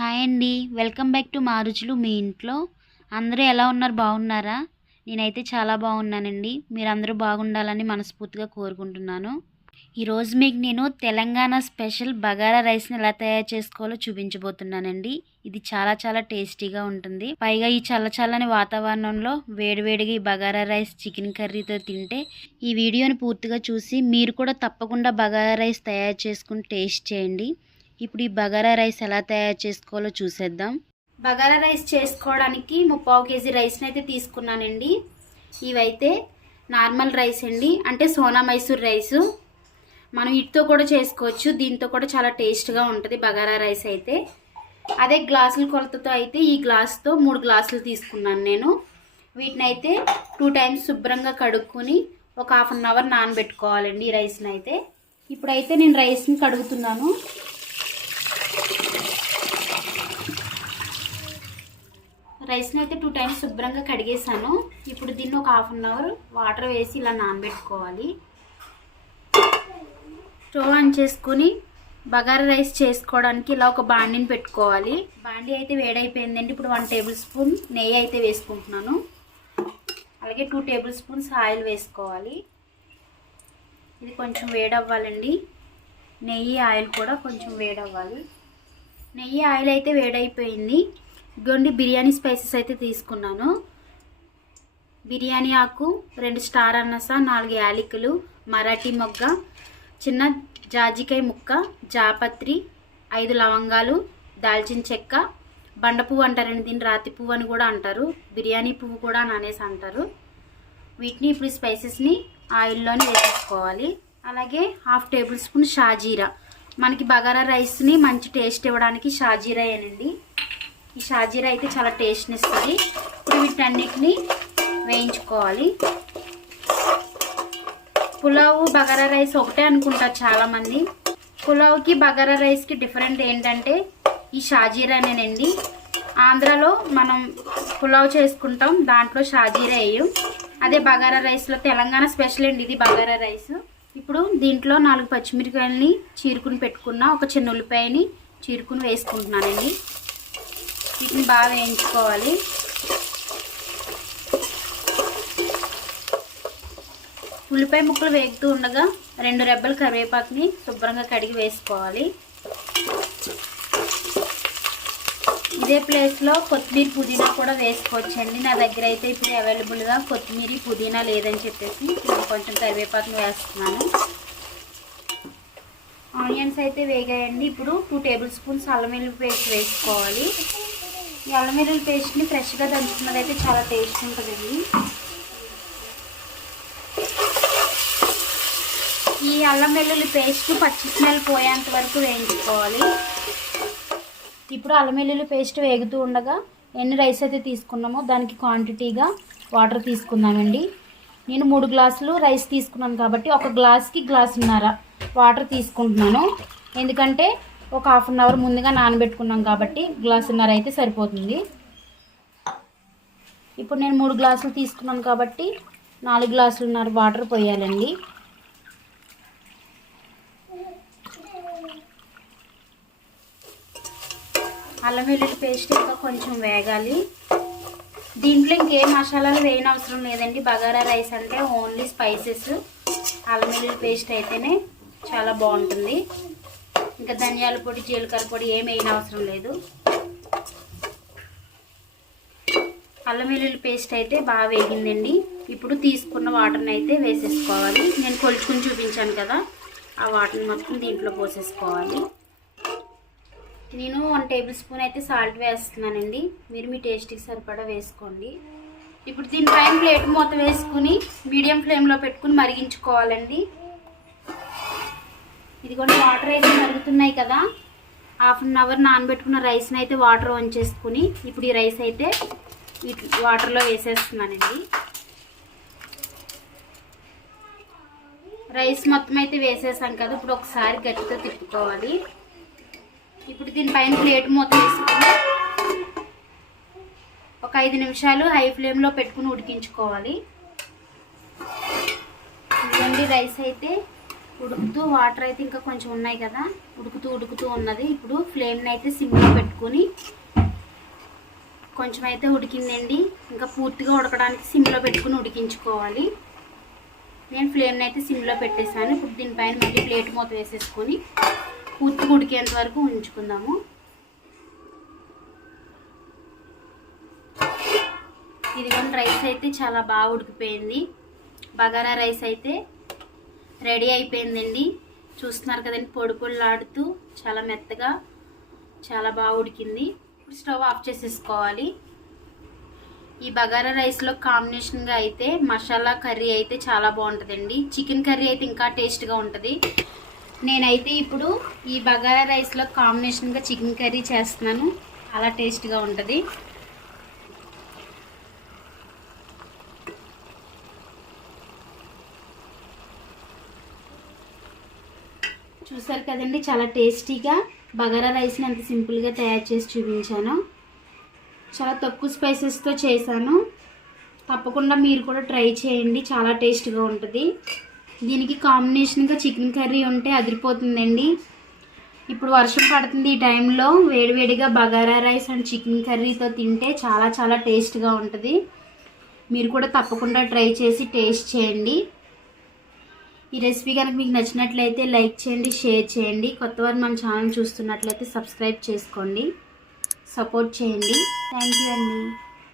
Hi అండి. Welcome back to మా రుచులు మీ ఇంట్లో. అందరూ ఎలా ఉన్నారు? బాగున్నారా? నేనైతే చాలా బాగున్నానండి. మీరందరూ బాగుండాలని మనస్ఫూర్తిగా కోరుకుంటున్నాను. ఈరోజు మీకు నేను తెలంగాణ స్పెషల్ బగారా రైస్ని ఎలా తయారు చేసుకోవాలో చూపించబోతున్నానండి. ఇది చాలా చాలా టేస్టీగా ఉంటుంది. పైగా ఈ చల్లచల్లని వాతావరణంలో వేడివేడిగా ఈ బగారా రైస్ చికెన్ కర్రీతో తింటే ఈ వీడియోని పూర్తిగా చూసి మీరు కూడా తప్పకుండా బగారా రైస్ తయారు చేసుకుని టేస్ట్ చేయండి. ఇప్పుడు ఈ బగారా రైస్ ఎలా తయారు చేసుకోవాలో చూసేద్దాం. బగారా రైస్ చేసుకోవడానికి ముప్పావు కేజీ రైస్ని అయితే తీసుకున్నానండి. ఇవైతే నార్మల్ రైస్ అండి. అంటే సోనా మైసూర్ రైసు మనం వీటితో కూడా చేసుకోవచ్చు. దీంతో కూడా చాలా టేస్ట్గా ఉంటుంది బగారా రైస్ అయితే. అదే గ్లాసుల కొలతతో అయితే ఈ గ్లాస్తో మూడు గ్లాసులు తీసుకున్నాను నేను. వీటిని అయితే టూ టైమ్స్ శుభ్రంగా కడుక్కొని ఒక హాఫ్ అన్ అవర్ నానబెట్టుకోవాలండి ఈ రైస్ని అయితే. ఇప్పుడైతే నేను రైస్ని కడుగుతున్నాను. రైస్ని అయితే టూ టైమ్స్ శుభ్రంగా కడిగేసాను. ఇప్పుడు దీన్ని ఒక హాఫ్ అన్ అవర్ వాటర్ వేసి ఇలా నానబెట్టుకోవాలి. స్టవ్ ఆన్ చేసుకుని బగారా రైస్ చేసుకోవడానికి ఇలా ఒక బాండిని పెట్టుకోవాలి. బాండి అయితే వేడైపోయిందండి. ఇప్పుడు వన్ టేబుల్ స్పూన్ నెయ్యి అయితే వేసుకుంటున్నాను. అలాగే టూ టేబుల్ స్పూన్స్ ఆయిల్ వేసుకోవాలి. ఇది కొంచెం వేడవ్వాలండి. నెయ్యి ఆయిల్ కూడా కొంచెం వేడవ్వాలి. నెయ్యి ఆయిల్ అయితే వేడైపోయింది. ఇదిగోండి బిర్యానీ స్పైసెస్ అయితే తీసుకున్నాను. బిర్యానీ ఆకు రెండు స్టార్ అన్నస నాలుగు యాలకులు మరాఠీ మొగ్గ చిన్న జాజికాయ ముక్క జాపత్రి ఐదు లవంగాలు దాల్చిన చెక్క బండ పువ్వు అంటారండి దీన్ని రాతి పువ్వు అని కూడా అంటారు బిర్యానీ పువ్వు కూడా అని అనేసి అంటారు. వీటిని ఇప్పుడు స్పైసెస్ని ఆయిల్లోనే వేసేసుకోవాలి. అలాగే హాఫ్ టేబుల్ స్పూన్ షాజీరా. మనకి బగారా రైస్ని మంచి టేస్ట్ ఇవ్వడానికి షాజీరా అనండి ఈ షాజీరా అయితే చాలా టేస్ట్ని ఇస్తుంది. ఇప్పుడు వీటన్నిటిని వేయించుకోవాలి. పులావ్ బగారా రైస్ ఒకటే అనుకుంటారు చాలామంది. పులావ్కి బగారా రైస్కి డిఫరెంట్ ఏంటంటే ఈ షాజీరానేనండి ఆంధ్రాలో మనం పులావ్ చేసుకుంటాం దాంట్లో షాజీరా వేయం. అదే బగారా రైస్లో తెలంగాణ స్పెషల్ అండి ఇది బగారా రైస్. ఇప్పుడు దీంట్లో నాలుగు పచ్చిమిరకాయలని చీరుకుని పెట్టుకున్న ఒక చిన్న ఉల్లిపాయని చీరుకుని వేసుకుంటున్నానండి. వీటిని బాగా వేయించుకోవాలి. ఉల్లిపాయ ముక్కలు వేగుతూ ఉండగా రెండు రెబ్బల కరివేపాకుని శుభ్రంగా కడిగి వేసుకోవాలి. ఇదే ప్లేస్లో కొత్తిమీర పుదీనా కూడా వేసుకోవచ్చండి. నా దగ్గర అయితే ఇప్పుడు అవైలబుల్గా కొత్తిమీర పుదీనా లేదని చెప్పేసి నేను కొంచెం కరివేపాకుని వేస్తున్నాను. ఆనియన్స్ అయితే వేగాయండి. ఇప్పుడు టూ టేబుల్ స్పూన్స్ అల్లం వెల్లుల్లి పేస్ట్ వేసుకోవాలి. ఈ అల్లం వెల్లుల్లి పేస్ట్ని ఫ్రెష్గా దంచుకున్నది అయితే చాలా టేస్ట్ ఉంటుందండి ఈ అల్లం వెల్లుల్లి పేస్ట్ పచ్చి స్మెల్ పోయేంత వరకు వేయించుకోవాలి. ఇప్పుడు అల్లం వెల్లుల్లి పేస్ట్ వేగుతూ ఉండగా ఎన్ని రైస్ అయితే తీసుకున్నామో దానికి క్వాంటిటీగా వాటర్ తీసుకుందామండి. నేను మూడు గ్లాసులు రైస్ తీసుకున్నాను కాబట్టి ఒక గ్లాస్కి గ్లాసున్నర వాటర్ తీసుకుంటున్నాను. ఎందుకంటే ఒక హాఫ్ అన్ అవర్ ముందుగా నానబెట్టుకున్నాం కాబట్టి గ్లాసున్నర అయితే సరిపోతుంది. ఇప్పుడు నేను మూడు గ్లాసులు తీసుకున్నాను కాబట్టి నాలుగు గ్లాసులున్నర వాటర్ పోయాలండి. అల్లం వెల్లుల్లి పేస్ట్ ఇంకా కొంచెం వేగాలి. దీంట్లో ఇంకేం మసాలాలు వేయని అవసరం లేదండి. బగారా రైస్ అంటే ఓన్లీ స్పైసెస్. అల్లం వెల్లుల్లి పేస్ట్ అయితేనే చాలా బాగుంటుంది. ఇంకా ధనియాల పొడి జీలకర్ర పొడి ఏం వేయని అవసరం లేదు. అల్లం వెల్లుల్లి పేస్ట్ అయితే బాగా వేగిందండి. ఇప్పుడు తీసుకున్న వాటర్ని అయితే వేసేసుకోవాలి. నేను కొలుచుకుని చూపించాను కదా ఆ వాటర్ని మొత్తం దీంట్లో పోసేసుకోవాలి. నేను వన్ టేబుల్ స్పూన్ అయితే సాల్ట్ వేస్తున్నానండి. మీరు మీ టేస్ట్కి సరిపడా వేసుకోండి. ఇప్పుడు దీనిపైన ప్లేట్ మూత వేసుకుని మీడియం ఫ్లేమ్లో పెట్టుకుని మరిగించుకోవాలండి. ఇదిగోండి వాటర్ అయితే మరుగుతున్నాయి కదా. హాఫ్ అన్ అవర్ నానబెట్టుకున్న రైస్ని అయితే వాటర్ వంచేసుకుని ఇప్పుడు ఈ రైస్ అయితే వాటర్లో వేసేస్తున్నానండి. రైస్ మొత్తం అయితే వేసేసాం కదా ఇప్పుడు ఒకసారి గట్టితో తిప్పుకోవాలి. ఇప్పుడు దీనిపైన ప్లేట్ మూత వేసుకుని ఒక ఐదు నిమిషాలు హై ఫ్లేమ్లో పెట్టుకుని ఉడికించుకోవాలి. ఇదండి రైస్ అయితే ఉడుకుతూ వాటర్ అయితే ఇంకా కొంచెం ఉన్నాయి కదా. ఉడుకుతూ ఉడుకుతూ ఉన్నది. ఇప్పుడు ఫ్లేమ్ని అయితే సిమ్లో పెట్టుకొని కొంచెం అయితే ఉడికిందండి. ఇంకా పూర్తిగా ఉడకడానికి సిమ్లో పెట్టుకుని ఉడికించుకోవాలి. నేను ఫ్లేమ్ని అయితే సిమ్లో పెట్టేసాను ఇప్పుడు దీనిపైన మళ్ళీ ప్లేట్ మూత వేసేసుకొని పూర్తిగా ఉడికేంత వరకు ఉంచుకుందాము. ఇదిగోండి రైస్ అయితే చాలా బాగా ఉడికిపోయింది. బగారా రైస్ అయితే రెడీ అయిపోయిందండి. చూస్తున్నారు కదండి పొడి పొడిలాడుతూ చాలా మెత్తగా చాలా బాగా ఉడికింది. ఇప్పుడు స్టవ్ ఆఫ్ చేసేసుకోవాలి. ఈ బగారా రైస్లో కాంబినేషన్గా అయితే మసాలా కర్రీ అయితే చాలా బాగుంటుందండి. చికెన్ కర్రీ అయితే ఇంకా టేస్ట్గా ఉంటుంది. నేనైతే ఇప్పుడు ఈ బగారా రైస్లో కాంబినేషన్గా చికెన్ కర్రీ చేస్తున్నాను. చాలా టేస్ట్గా ఉంటుంది. చూసారు కదండి చాలా టేస్టీగా బగారా రైస్ని అంత సింపుల్గా తయారు చేసి చూపించాను. చాలా తక్కువ స్పైసెస్తో చేశాను. తప్పకుండా మీరు కూడా ట్రై చేయండి చాలా టేస్ట్గా ఉంటుంది. దీనికి కాంబినేషన్గా చికెన్ కర్రీ ఉంటే అదిరిపోతుందండి. ఇప్పుడు వర్షం పడుతుంది ఈ టైంలో వేడివేడిగా బగారా రైస్ అండ్ చికెన్ కర్రీతో తింటే చాలా చాలా టేస్ట్గా ఉంటుంది. మీరు కూడా తప్పకుండా ట్రై చేసి టేస్ట్ చేయండి. ఈ రెసిపీ కనుక మీకు నచ్చినట్లయితే లైక్ చేయండి షేర్ చేయండి. కొత్తవారు మన ఛానల్ చూస్తున్నట్లయితే సబ్స్క్రైబ్ చేసుకోండి. సపోర్ట్ చేయండి. థ్యాంక్ యూ అండి.